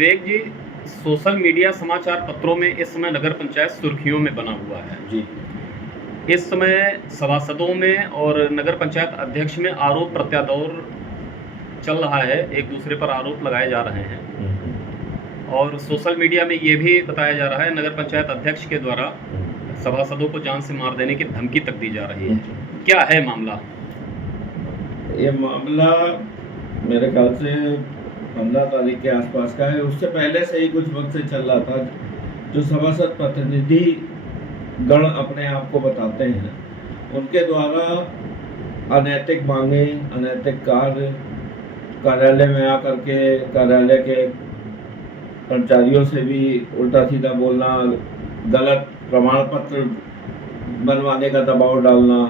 विवेक जी, social media समाचार पत्रों में इस समय नगर पंचायत सुर्खियों में बना हुआ है। जी। इस समय सभासदों में और नगर पंचायत अध्यक्ष में आरोप प्रत्यारोप चल रहा है, एक दूसरे पर आरोप लगाए जा रहे हैं। और सोशल मीडिया में ये भी बताया जा रहा है नगर पंचायत अध्यक्ष के द्वारा सभासदों को जान से मार देने की धमकी तक दी जा रही है। क्या है मामला? ये मामला मेरे ख्याल से 15 तारीख के आसपास का है। उससे पहले से ही कुछ वक्त से चल रहा था। जो सभासद प्रतिनिधि गण अपने आप को बताते हैं, उनके द्वारा अनैतिक मांगे, अनैतिक कार्य, कार्यालय में आकर के कार्यालय के कर्मचारियों से भी उल्टा सीधा बोलना, गलत प्रमाण पत्र बनवाने का दबाव डालना,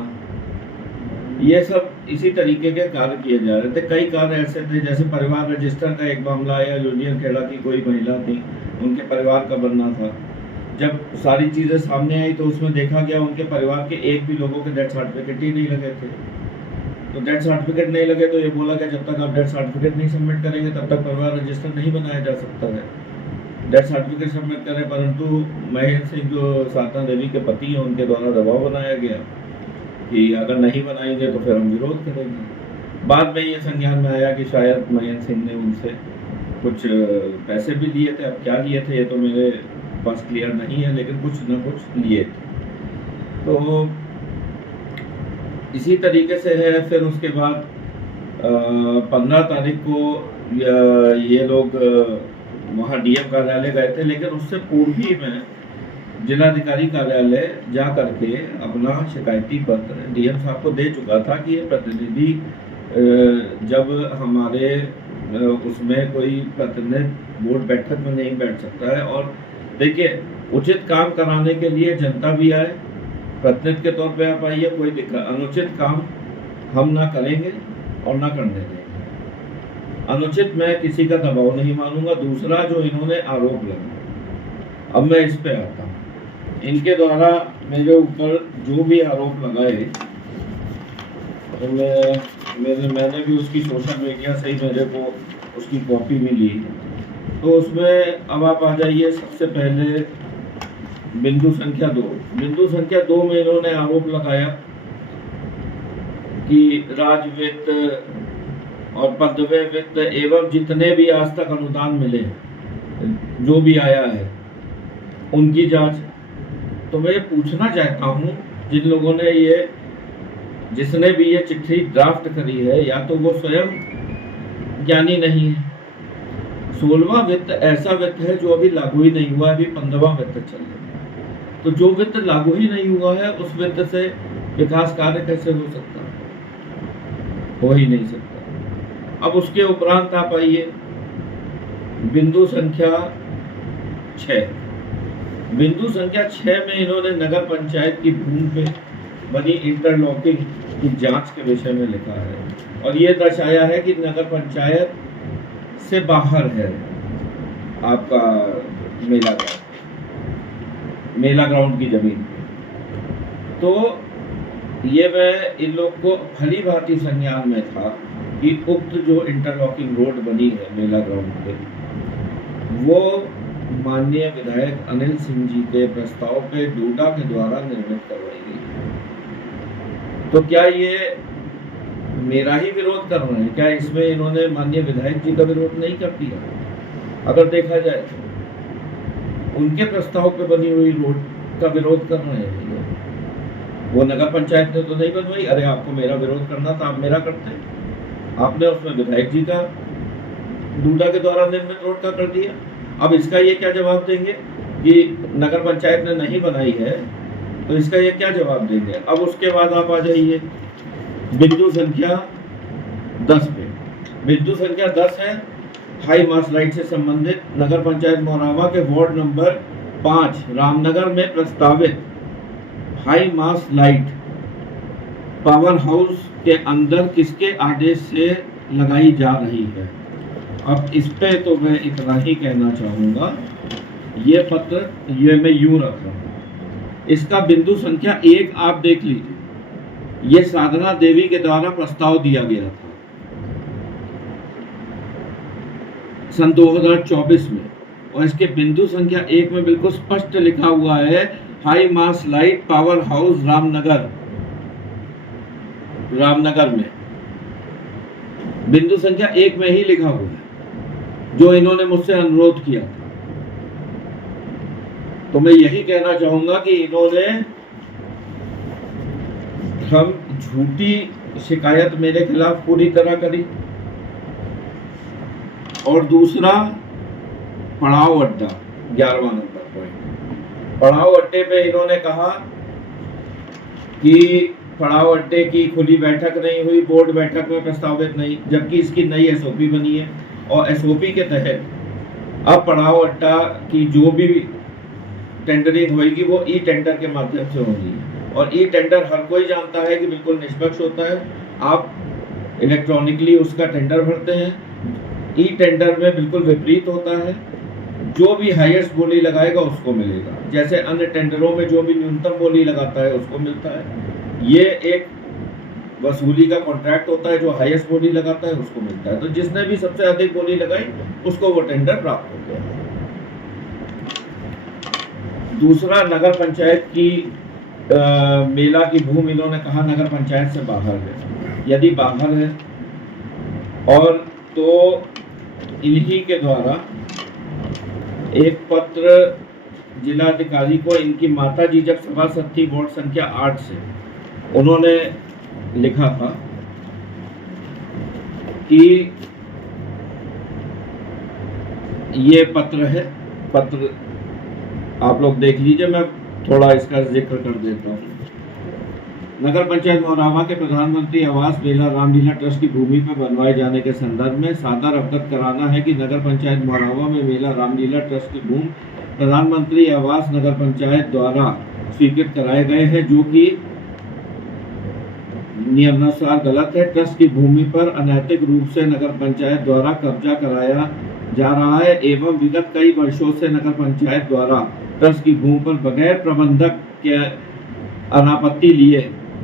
ये सब इसी तरीके के कार्य किए जा रहे थे। कई कार्य ऐसे थे, जैसे परिवार रजिस्टर का एक मामला आया, जूनियर खेड़ा की कोई महिला थी, उनके परिवार का बनना था। जब सारी चीज़ें सामने आई तो उसमें देखा गया उनके परिवार के एक भी लोगों के डेथ सर्टिफिकेट ही नहीं लगे थे। तो डेथ सर्टिफिकेट नहीं लगे तो ये बोला गया जब तक आप डेथ सर्टिफिकेट नहीं सबमिट करेंगे तब तक परिवार रजिस्टर नहीं बनाया जा सकता है। डेथ सर्टिफिकेट सबमिट करें, परंतु महेंद्र सिंह जो साधना देवी के पति हैं, उनके द्वारा दबाव बनाया गया कि अगर नहीं बनाएंगे तो फिर हम विरोध करेंगे। बाद में ये संज्ञान में आया कि शायद महेंद्र सिंह ने उनसे कुछ पैसे भी लिए थे। अब क्या लिए थे ये तो मेरे पास क्लियर नहीं है, लेकिन कुछ न कुछ लिए थे। तो इसी तरीके से है। फिर उसके बाद 15 तारीख को ये लोग वहाँ डीएम कार्यालय गए थे, लेकिन उससे पूर्व ही में जिलाधिकारी कार्यालय जा करके अपना शिकायती पत्र डीएम साहब को दे चुका था कि ये प्रतिनिधि जब हमारे उसमें कोई प्रतिनिधि बोर्ड बैठक में नहीं बैठ सकता है। और देखिए, उचित काम कराने के लिए जनता भी आए, प्रतिनिधि के तौर पे आप आइए, कोई दिक्कत, अनुचित काम हम ना करेंगे और ना करने देंगे। अनुचित मैं किसी का दबाव नहीं मानूंगा। दूसरा जो इन्होंने आरोप लगाया, अब मैं इस पे आता हूँ। इनके द्वारा मेरे ऊपर जो भी आरोप लगाए, तो मैंने भी उसकी सोशल मीडिया से ही मेरे को उसकी कॉपी मिली। तो उसमें अब आप आ जाइए, सबसे पहले बिंदु संख्या 2। बिंदु संख्या 2 में इन्होंने आरोप लगाया कि राज्य वित्त और पदव्य वित्त एवं जितने भी आज तक अनुदान मिले, जो भी आया है, उनकी जांच। तो मैं ये पूछना चाहता हूँ, जिन लोगों ने जिसने भी ये चिट्ठी ड्राफ्ट करी है, या तो वो स्वयं ज्ञानी नहीं है। 16वां वित्त ऐसा वित्त है जो अभी लागू ही नहीं हुआ है, अभी 15वां वित्त चल रहा है। तो जो वित्त लागू ही नहीं हुआ है, उस वित्त से विकास कार्य कैसे हो सकता है? हो ही नहीं सकता। अब उसके उपरांत आप आइए बिंदु संख्या 6। बिंदु संख्या 6 में इन्होंने नगर पंचायत की भूमि पे बनी इंटरलॉकिंग की जांच के विषय में लिखा है, और ये दर्शाया है कि नगर पंचायत से बाहर है आपका मेला ग्राउंड की जमीन। तो ये मैं इन लोग को भली भांति संज्ञान में था कि उक्त जो इंटरलॉकिंग रोड बनी है मेला ग्राउंड पे, वो माननीय विधायक अनिल सिंह जी के प्रस्ताव पे डोडा के द्वारा निर्मित करवाई गई। तो क्या ये मेरा ही विरोध कर रहे हैं? क्या इसमें इन्होंने माननीय विधायक जी का विरोध नहीं कर दिया? अगर देखा जाए तो उनके प्रस्ताव पे बनी हुई रोड का विरोध कर रहे हैं। वो नगर पंचायत ने तो नहीं बनवाई। अरे आपको मेरा विरोध करना था, आप मेरा करते। आपने उसमें विधायक जी का डोडा के द्वारा निर्मित रोड का कर दिया। अब इसका ये क्या जवाब देंगे कि नगर पंचायत ने नहीं बनाई है? तो इसका ये क्या जवाब देंगे? अब उसके बाद आप आ जाइए बिंदु संख्या 10 पे। बिंदु संख्या 10 है हाई मास लाइट से संबंधित नगर पंचायत मोरावा के वार्ड नंबर 5 रामनगर में प्रस्तावित हाई मास लाइट पावर हाउस के अंदर किसके आदेश से लगाई जा रही है? अब इस पे तो मैं इतना ही कहना चाहूँगा, ये पत्र ये मैं यूँ रख रहा हूँ। इसका बिंदु संख्या 1 आप देख लीजिए, ये साधना देवी के द्वारा प्रस्ताव दिया गया था। सन 2024 में, और इसके बिंदु संख्या 1 में बिल्कुल स्पष्ट लिखा हुआ है हाई मास लाइट पावर हाउस रामनगर में, बिंदु संख्या 1 में ही लिखा हुआ है, जो इन्होंने मुझसे अनुरोध किया था। तो मैं यही कहना चाहूंगा कि इन्होंने हम झूठी शिकायत मेरे खिलाफ पूरी तरह करी, और दूसरा पड़ाव अड्डा 11वां नंबर पॉइंट, पड़ाव अड्डे पे इन्होंने कहा कि पड़ाव अड्डे की खुली बैठक नहीं हुई, बोर्ड बैठक में प्रस्तावित नहीं, जबकि इसकी नई एसओपी बनी है, और एसओपी के तहत अब पड़ाव अड्डा की जो भी टेंडरिंग होगी वो ई टेंडर के माध्यम से होगी, और ई टेंडर हर कोई जानता है कि बिल्कुल निष्पक्ष होता है। आप इलेक्ट्रॉनिकली उसका टेंडर भरते हैं, ई टेंडर में बिल्कुल विपरीत होता है, जो भी हाईएस्ट बोली लगाएगा उसको मिलेगा, जैसे अन्य टेंडरों में जो भी न्यूनतम बोली लगाता है उसको मिलता है। ये एक वसूली का कॉन्ट्रैक्ट होता है, जो हाईएस्ट बोली लगाता है उसको मिलता है, तो जिसने भी सबसे अधिक बोली लगाई उसको वो टेंडर प्राप्त हो गया। दूसरा, नगर पंचायत की मेला की भूमि, इन्होंने कहा नगर पंचायत से बाहर है। यदि बाहर है और तो इन्हीं के द्वारा एक पत्र जिलाधिकारी को इनकी माताजी जब सभासद थी वार्ड संख्या 8 से, उन्होंने लिखा था कि ये पत्र है, पत्र आप लोग देख लीजिए, मैं थोड़ा इसका जिक्र कर देता हूँ। नगर पंचायत मोरावा के प्रधानमंत्री आवास मेला रामलीला ट्रस्ट की भूमि पर बनवाए जाने के संदर्भ में सादर अवगत कराना है कि नगर पंचायत मोरावा में मेला रामलीला ट्रस्ट की भूमि प्रधानमंत्री आवास नगर पंचायत द्वारा स्वीकृत कराए गए हैं, जो कि नियमानुसार गलत है। ट्रस्ट की भूमि पर अनैतिक रूप से नगर पंचायत द्वारा कब्जा कराया जा रहा है एवं विगत कई वर्षों से नगर पंचायत द्वारा ट्रस्ट की भूमि पर बगैर प्रबंधक के अनापत्ति लिए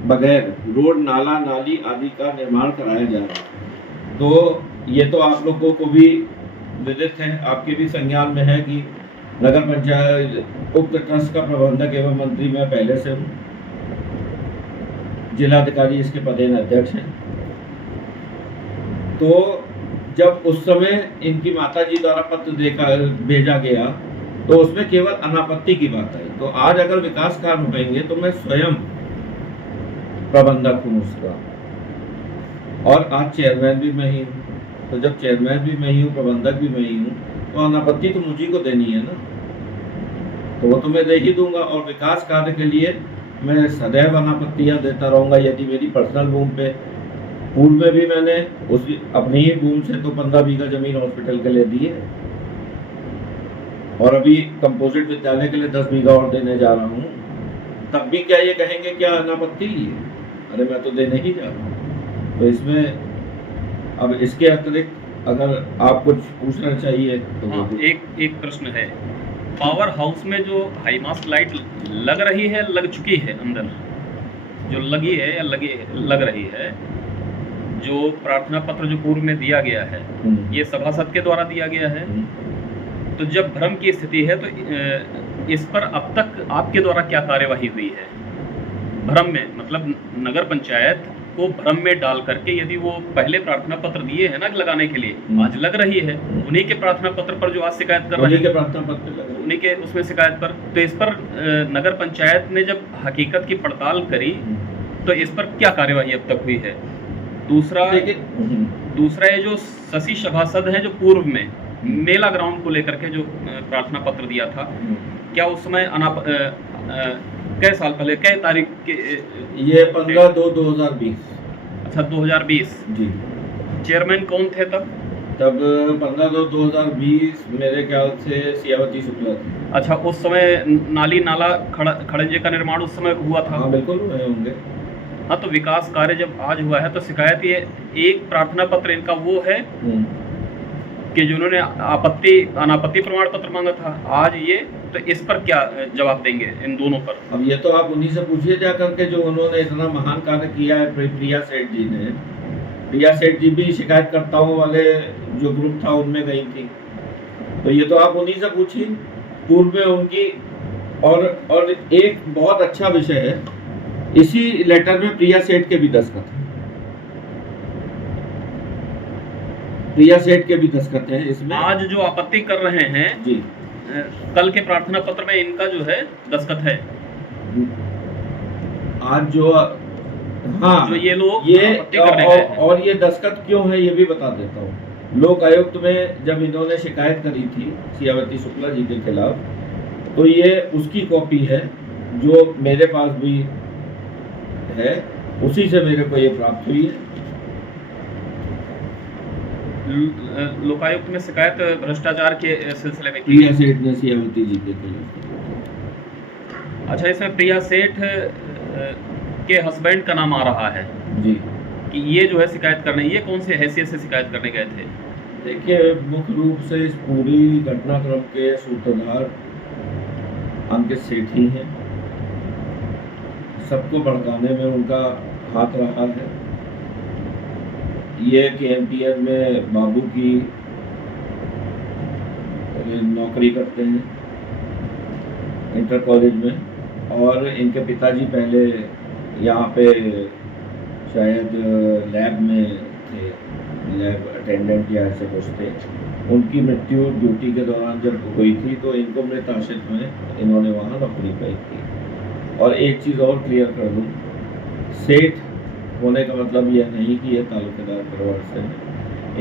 बगैर रोड, नाला, नाली आदि का निर्माण कराया जा रहा है। तो ये तो आप लोगों को भी विदित है, आपके भी संज्ञान में है कि नगर पंचायत उक्त ट्रस्ट का प्रबंधक एवं मंत्री मैं पहले से हूँ, जिलाधिकारी इसके पदेन अध्यक्ष हैं। तो जब उस समय इनकी माताजी द्वारा पत्र भेजा गया तो उसमें केवल अनापत्ति की बात आई। तो आज अगर विकास कार्य होंगे तो मैं स्वयं प्रबंधक हूँ उसका, और आज चेयरमैन भी मैं ही हूँ। तो जब चेयरमैन भी मैं ही हूँ, प्रबंधक भी मैं ही हूँ, तो अनापत्ति तो मुझी को देनी है ना, तो वो तो मैं दे ही दूंगा। और विकास कार्य के लिए मैं सदैव अनापत्तियाँ देता रहूँगा। यदि मेरी पर्सनल भूमि पे, पूर्व में भी मैंने उस अपनी ही भूमि से तो 15 बीघा जमीन हॉस्पिटल के लिए दी है, और अभी कंपोजिट विद्यालय के लिए 10 बीघा और देने जा रहा हूँ, तब भी क्या ये कहेंगे क्या अनापत्ति? अरे मैं तो देने ही जा रहा हूँ। तो इसमें अब इसके अतिरिक्त अगर आप कुछ पूछना चाहिए तो हाँ, एक प्रश्न है। पावर हाउस में जो हाईमास लाइट लग रही है, लग चुकी है, अंदर जो लगी है या लग रही है, जो प्रार्थना पत्र जो पूर्व में दिया गया है, ये सभासद के द्वारा दिया गया है। तो जब भ्रम की स्थिति है तो इस पर अब तक आपके द्वारा क्या कार्यवाही हुई है? भ्रम में मतलब नगर पंचायत को भ्रम में डाल करके, यदि वो पहले प्रार्थना पत्र दिए हैं ना लगाने के लिए, आज लग रही है, उन्हीं के प्रार्थना पत्र पर जो आज शिकायत कर रहे हैं, उन्हीं के उसमें शिकायत पर, तो इस पर नगर पंचायत ने जब हकीकत की पड़ताल करी तो इस पर क्या कार्यवाही अब तक हुई है? दूसरा ये जो शशि सभासद हैं जो पूर्व में मेला ग्राउंड को लेकर के जो प्रार्थना पत्र दिया था, क्या उस समय कई साल पहले, कई तारीख के? ये 15/2/2020। अच्छा, 2020 जी। चेयरमैन कौन थे तब? तब 15/2/2020 मेरे ख्याल से सियावती शुक्ला थी। अच्छा, उस समय नाली नाला खड़ंजे का निर्माण उस समय हुआ था? हाँ बिल्कुल हुए होंगे। हाँ, तो विकास कार्य जब आज हुआ है तो शिकायत ये एक प्रार्थना पत्र इनका वो है कि जिन्होंने अनापत्ति प्रमाण पत्र मांगा था, आज ये, तो इस पर क्या जवाब देंगे इन दोनों पर? अब ये तो आप उन्हीं से पूछिए जा करके, जो उन्होंने इतना महान कार्य किया है प्रिया सेठ जी ने, प्रिया सेठ जी भी शिकायतकर्ताओं वाले जो ग्रुप था उनमें गई थी। तो ये तो आप उन्हीं से पूछिए पूर्व में उनकी। और एक बहुत अच्छा विषय है, इसी लेटर में प्रिया सेठ के भी दस्तखत हैं। प्रिया सेठ के भी दस्तखत हैं इसमें। आज जो आपत्ति कर रहे हैं जी, कल के प्रार्थना पत्र में इनका जो है दस्तखत है। आज जो हाँ जो ये लोग ये आपत्ति करने गए हैं। और ये दस्तखत क्यों है ये भी बता देता हूँ। लोक आयुक्त में जब इन्होंने शिकायत करी थी सियावती शुक्ला जी के खिलाफ, तो ये उसकी कॉपी है जो मेरे पास भी है, उसी से मेरे को ये प्राप्त हुई है। लोकायुक्त में शिकायत भ्रष्टाचार के सिलसिले में की। प्रिया सेठ ने सियावती जी के खिलाफ। अच्छा, इसमें प्रिया सेठ के हस्बैंड का नाम आ रहा है जी कि ये जो है शिकायत करने, ये कौन से हैसियत से शिकायत करने गए थे? देखिए, मुख्य रूप से इस पूरी घटनाक्रम के सूत्रधार अंकित सेठ ही हैं। सबको भड़काने में उनका हाथ रहा है। ये KMTN में बाबू की नौकरी करते हैं इंटर कॉलेज में, और इनके पिताजी पहले यहाँ पे शायद लैब में थे, लैब अटेंडेंट या ऐसे कुछ थे। उनकी मृत्यु ड्यूटी के दौरान जब हुई थी तो इनको मृत आश्रित में इन्होंने वहाँ नौकरी पाई थी। और एक चीज़ और क्लियर कर दूँ, सेठ होने का मतलब यह नहीं कि यह तालुकेदार परिवार से है।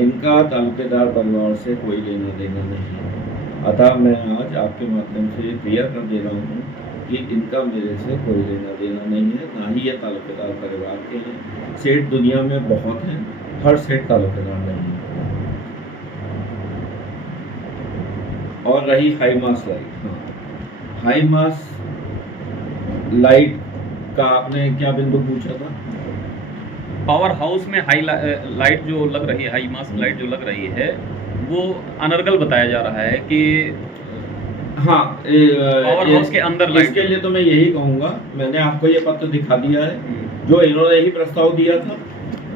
इनका तालुकेदार परिवार से कोई लेना देना नहीं है। अतः मैं आज आपके माध्यम से क्लियर कर दे रहा हूँ कि इनका मेरे से कोई लेना देना नहीं है, ना ही ये तालुकेदार परिवार के हैं। सेठ दुनिया में बहुत हैं, हर सेठ तालुकेदार नहीं है। और रही हाई मास लाइट, हाँ, हाई मास लाइट का आपने क्या बिंदु पूछा था? पावर हाउस में हाई लाइट जो लग रही है, हाई मास लाइट जो लग रही है, वो अनर्गल बताया जा रहा है कि हाँ, पावर हाउस के अंदर लाइट। इसके लिए तो मैं यही कहूँगा, मैंने आपको ये पत्र दिखा दिया है जो इन्होंने ही प्रस्ताव दिया था,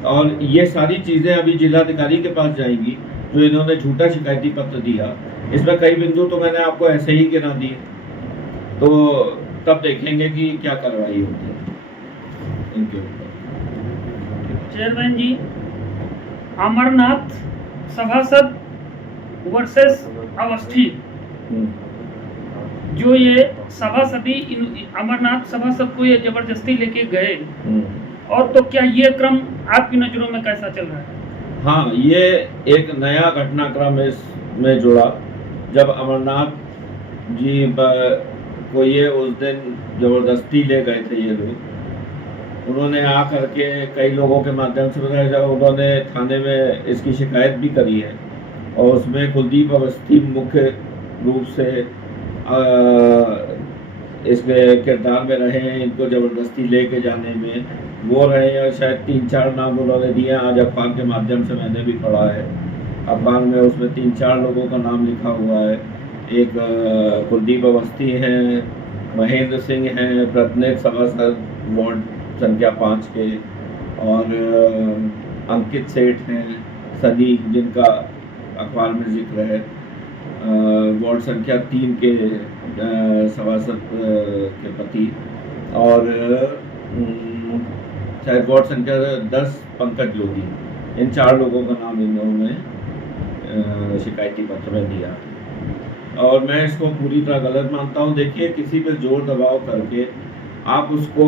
और ये सारी चीज़ें अभी जिलाधिकारी के पास जाएंगी जो इन्होंने झूठा शिकायती पत्र दिया। इसमें कई बिंदु तो मैंने आपको ऐसे ही गिना दिए, तो तब देखेंगे कि क्या कार्रवाई होती है इनके ऊपर। चेयरमैन जी, अमरनाथ सभासद वर्सेस अवस्थी, जो ये सभासदी अमरनाथ सभासद को ये जबरदस्ती लेके गए, और तो क्या ये क्रम आपकी नज़रों में कैसा चल रहा है? हाँ, ये एक नया घटनाक्रम इसमें जुड़ा जब अमरनाथ जी को ये उस दिन ज़बरदस्ती ले गए थे ये लोग। उन्होंने आ करके कई लोगों के माध्यम से बताया, जब उन्होंने थाने में इसकी शिकायत भी करी है, और उसमें कुलदीप अवस्थी मुख्य रूप से इसके किरदार में रहे हैं, इनको ज़बरदस्ती लेके जाने में वो रहे हैं। और शायद 3-4 नाम उन्होंने दिए, आज अखबार के माध्यम से मैंने भी पढ़ा है। अखबार में उसमें 3-4 लोगों का नाम लिखा हुआ है। एक कुलदीप अवस्थी हैं, महेंद्र सिंह हैं, प्रत्नेक सभासद वार्ड संख्या 5 के, और अंकित सेठ हैं, सनी जिनका अखबार में जिक्र है, वार्ड संख्या 3 के सभासद के पति, और शायद वार्ड संख्या 10 पंकज लोधी। इन 4 लोगों का नाम इन्होंने शिकायती पत्र में दिया, और मैं इसको पूरी तरह गलत मानता हूँ। देखिए, किसी पे जोर दबाव करके आप उसको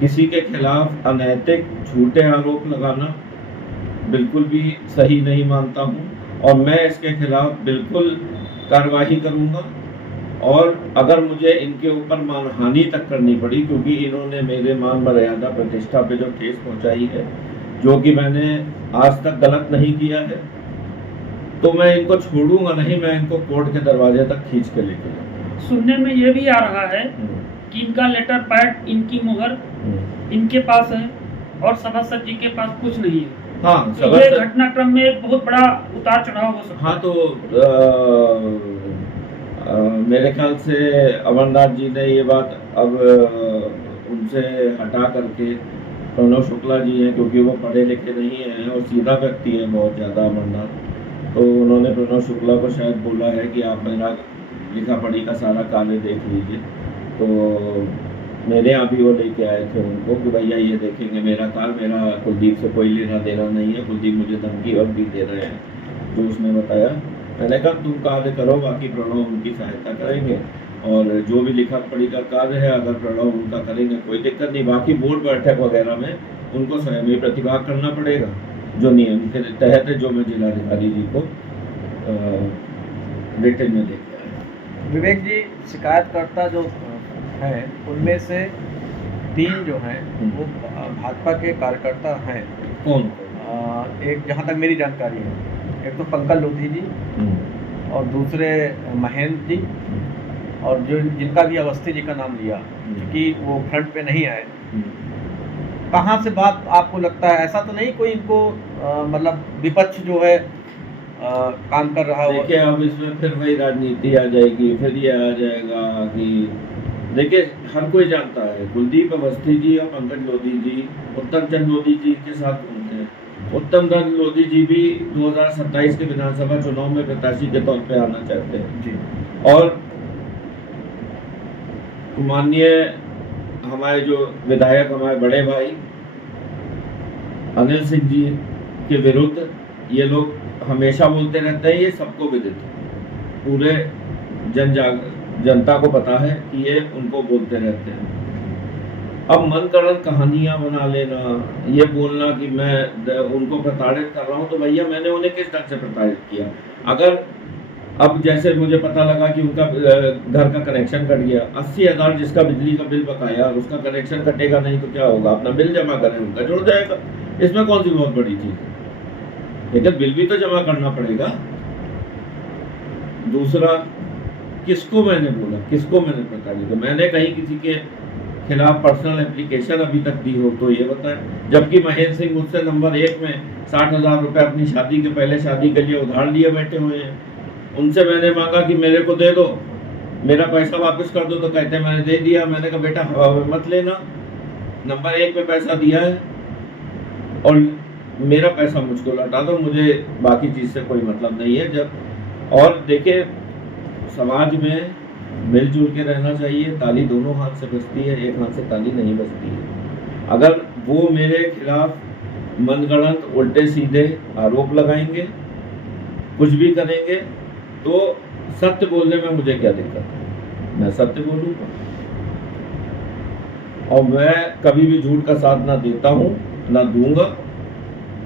किसी के खिलाफ अनैतिक झूठे आरोप लगाना बिल्कुल भी सही नहीं मानता हूँ, और मैं इसके खिलाफ बिल्कुल कार्रवाई करूँगा। और अगर मुझे इनके ऊपर मानहानि तक करनी पड़ी, क्योंकि इन्होंने मेरे मान मर्यादा प्रतिष्ठा पे जो ठेस पहुँचाई है, जो कि मैंने आज तक गलत नहीं किया है, तो मैं इनको छोड़ूंगा नहीं, मैं इनको कोर्ट के दरवाजे तक खींच के लेके जाऊंगा। सुनने में ये भी आ रहा है कि इनका लेटर पैड, इनकी मुहर इनके पास है और सभासद जी के पास कुछ नहीं है। हाँ, तो ये घटनाक्रम में एक बहुत बड़ा उतार चढ़ाव हो सकता है। हाँ, तो मेरे ख्याल से अमरनाथ जी ने ये बात अब उनसे हटा करके प्रणव शुक्ला जी हैं, क्योंकि वो पढ़े लिखे नहीं हैं और सीधा व्यक्ति है बहुत ज़्यादा अमरनाथ, तो उन्होंने प्रणव शुक्ला को शायद बोला है कि आप मेरा लिखा पढ़ी का सारा कार्य देख लीजिए। तो मेरे यहाँ भी वो लेके आए थे उनको कि भैया ये देखेंगे मेरा कार्य, मेरा कुलदीप से कोई लेना देना नहीं है, कुलदीप मुझे धमकी वमकी दे रहे हैं, जो उसने बताया। मैंने कहा तुम कार्य करो, बाकी प्रणव उनकी सहायता करेंगे, और जो भी लिखा पढ़ी का कार्य है अगर प्रणव उनका करेंगे कोई दिक्कत नहीं। बाकी बोर्ड बैठक वगैरह में उनको स्वयं ही प्रतिभाग करना पड़ेगा, जो नियम के तहत है, जो मैं जिलाधिकारी जी को रिटन में देख रहा है। विवेक जी, शिकायतकर्ता जो हैं उनमें से 3 जो हैं वो भाजपा के कार्यकर्ता हैं। कौन? एक, जहाँ तक मेरी जानकारी है, एक तो पंकज लोधी जी और दूसरे महेंद्र जी, और जो जिनका भी अवस्थी जी का नाम लिया, क्योंकि वो फ्रंट पे नहीं आए। कहाँ से बात आपको लगता है? ऐसा तो नहीं कोई इनको मतलब विपक्ष जो है काम कर रहा हो? देखिए, अब इसमें फिर वही राजनीति आ जाएगी, फिर ये आ जाएगा कि देखिए हर कोई जानता है कुलदीप अवस्थी जी और पंकज लोधी जी उत्तम चंद लोधी जी के साथ घूमते हैं। उत्तम चंद लोधी जी भी 2027 के विधानसभा चुनाव में प्रत्याशी के तौर पे आना चाहते हैं जी। और माननीय हमारे जो विधायक, हमारे बड़े भाई अनिल सिंह जी के विरुद्ध ये लोग हमेशा बोलते रहते हैं, ये सबको विदित है, पूरे जनता को पता है कि ये उनको बोलते रहते हैं। अब मन गढ़ंत कहानियां बना लेना, ये बोलना कि मैं उनको प्रताड़ित कर रहा हूँ, तो भैया मैंने उन्हें किस ढंग से प्रताड़ित किया? अगर अब जैसे मुझे पता लगा कि उनका घर का कनेक्शन कट गया, 80,000 जिसका बिजली का बिल बकाया, उसका कनेक्शन कटेगा नहीं तो क्या होगा? अपना बिल जमा करें, उनका जुड़ जाएगा, इसमें कौन सी बहुत बड़ी चीज़ है? लेकिन बिल भी तो जमा करना पड़ेगा। दूसरा, किसको मैंने बोला, किसको मैंने प्रताड़ित किया? मैंने कहीं किसी के खिलाफ पर्सनल एप्लीकेशन अभी तक दी हो तो ये बताएं। जबकि महेंद्र सिंह मुझसे नंबर 1 में 60,000 रुपये अपनी शादी के पहले शादी के लिए उधार लिए बैठे हुए हैं। उनसे मैंने मांगा कि मेरे को दे दो, मेरा पैसा वापस कर दो, तो कहते हैं मैंने दे दिया। मैंने कहा बेटा हवा में मत लेना, नंबर 1 में पैसा दिया है और मेरा पैसा मुझको लौटा दो, मुझे बाकी चीज़ से कोई मतलब नहीं है। जब और देखिए, समाज में मिलजुल के रहना चाहिए, ताली दोनों हाथ से बजती है, एक हाथ से ताली नहीं बजती है। अगर वो मेरे खिलाफ मनगढ़ंत उल्टे सीधे आरोप लगाएंगे, कुछ भी करेंगे, तो सत्य बोलने में मुझे क्या दिक्कत है? मैं सत्य बोलूँगा और मैं कभी भी झूठ का साथ ना देता हूँ ना दूंगा।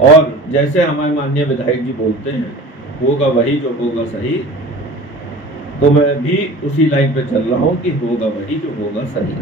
और जैसे हमारे माननीय विधायक जी बोलते हैं, होगा वही जो होगा सही, तो मैं भी उसी लाइन पे चल रहा हूँ कि होगा वही जो होगा सही।